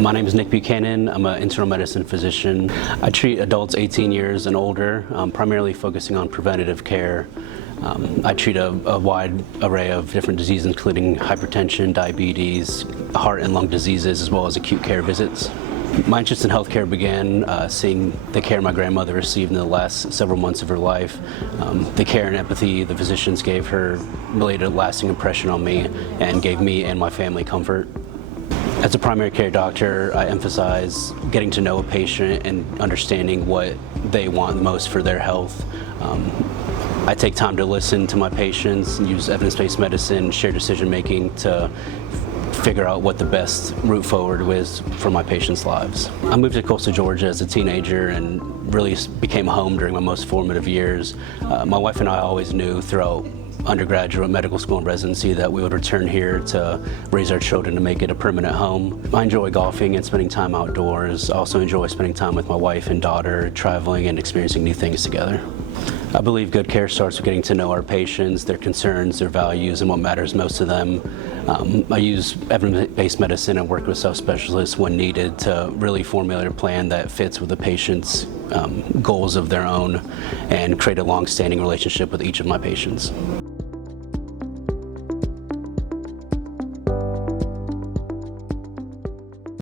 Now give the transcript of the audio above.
My name is Nick Buchanan. I'm an internal medicine physician. I treat adults 18 years and older, primarily focusing on preventative care. I treat a wide array of different diseases, including hypertension, diabetes, heart and lung diseases, as well as acute care visits. My interest in healthcare began seeing the care my grandmother received in the last several months of her life. The care and empathy the physicians gave her really made a lasting impression on me and gave me and my family comfort. As a primary care doctor, I emphasize getting to know a patient and understanding what they want most for their health. I take time to listen to my patients and use evidence-based medicine, shared decision-making to figure out what the best route forward was for my patients' lives. I moved to coastal Georgia as a teenager and really became home during my most formative years. My wife and I always knew throughout undergraduate, medical school, and residency that we would return here to raise our children to make it a permanent home. I enjoy golfing and spending time outdoors. I also enjoy spending time with my wife and daughter, traveling and experiencing new things together. I believe good care starts with getting to know our patients, their concerns, their values, and what matters most to them. I use evidence-based medicine and work with subspecialists when needed to really formulate a plan that fits with the patient's goals of their own and create a long-standing relationship with each of my patients.